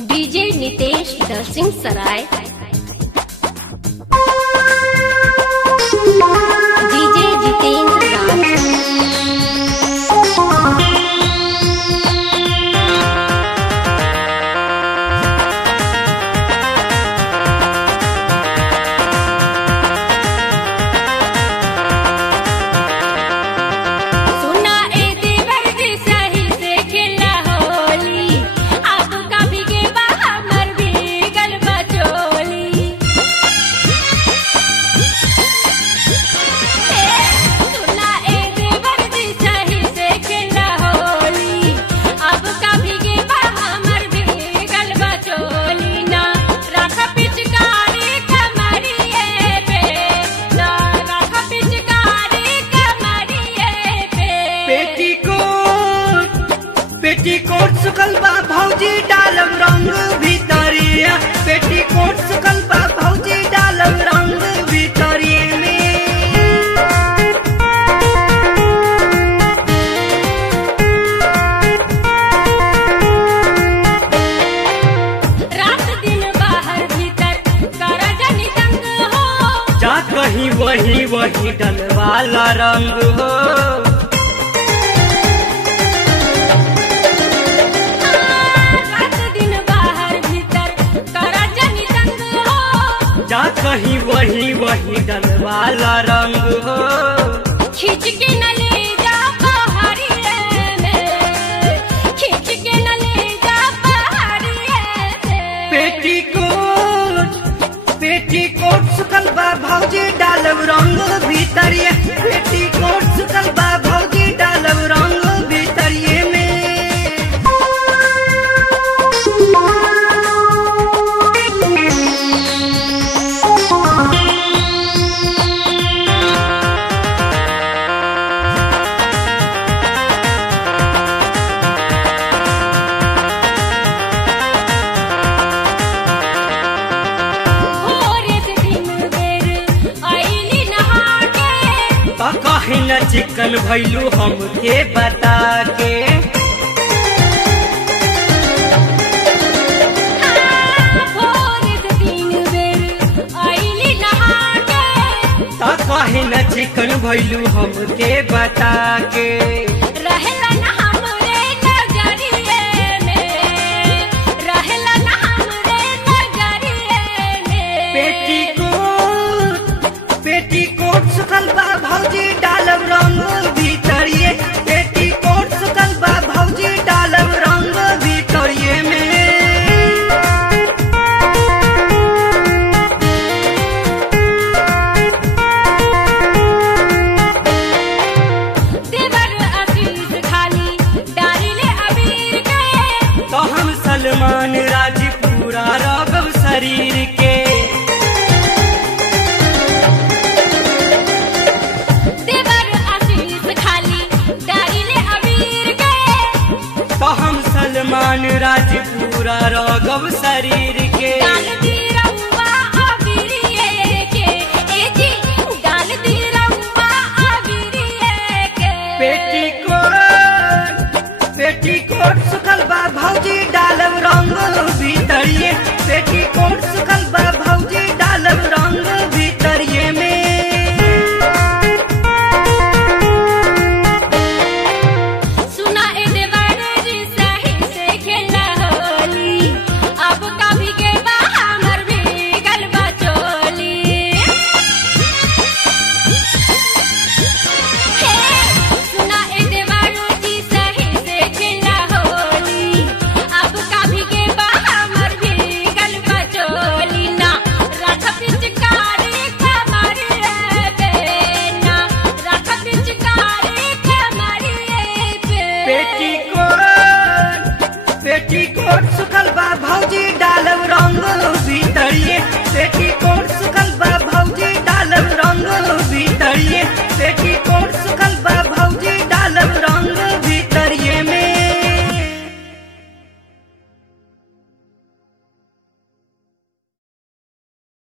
DJ Nitesh दर्शन सराय, DJ Jitendra राज। Petticoat सुकल बा भौजी डालम रंग भीतरिया, पेटीकोट सुकल बा भौजी डालम रंग भीतरिया में। रात दिन बाहर भीतर कर जनी तंग हो, जा कहीं वही वही डलवाला रंग हो। जा कहीं वही वही डलवाला रंग हो। खींच के न ले जा पहाड़िए में, खींच के न ले जा पहाड़िए में। पेटीकोट सुकल बा भौजी डालब रंग भीतरिए, पेटीकोट सुकल बा भौजी डालब रंग भीतरिए में। कहीं न चिकन भैलू हमके बता के, कहीं न चिकन भैलू हमके बता के। रहेला न हमरे नजरिए में, रहेला न हमरे नजरिए में। पेटीकोट सुकल बा भौजी डालब रंग भीतरिए, पेटीकोट सुकल बा भौजी डालब रंग भीतरिए में। देवर आशीष खाली डारिले अबीर के, तो हम सलमान राजपूरा राघव शरीर के। सलमान राजपूरा राघव शरीर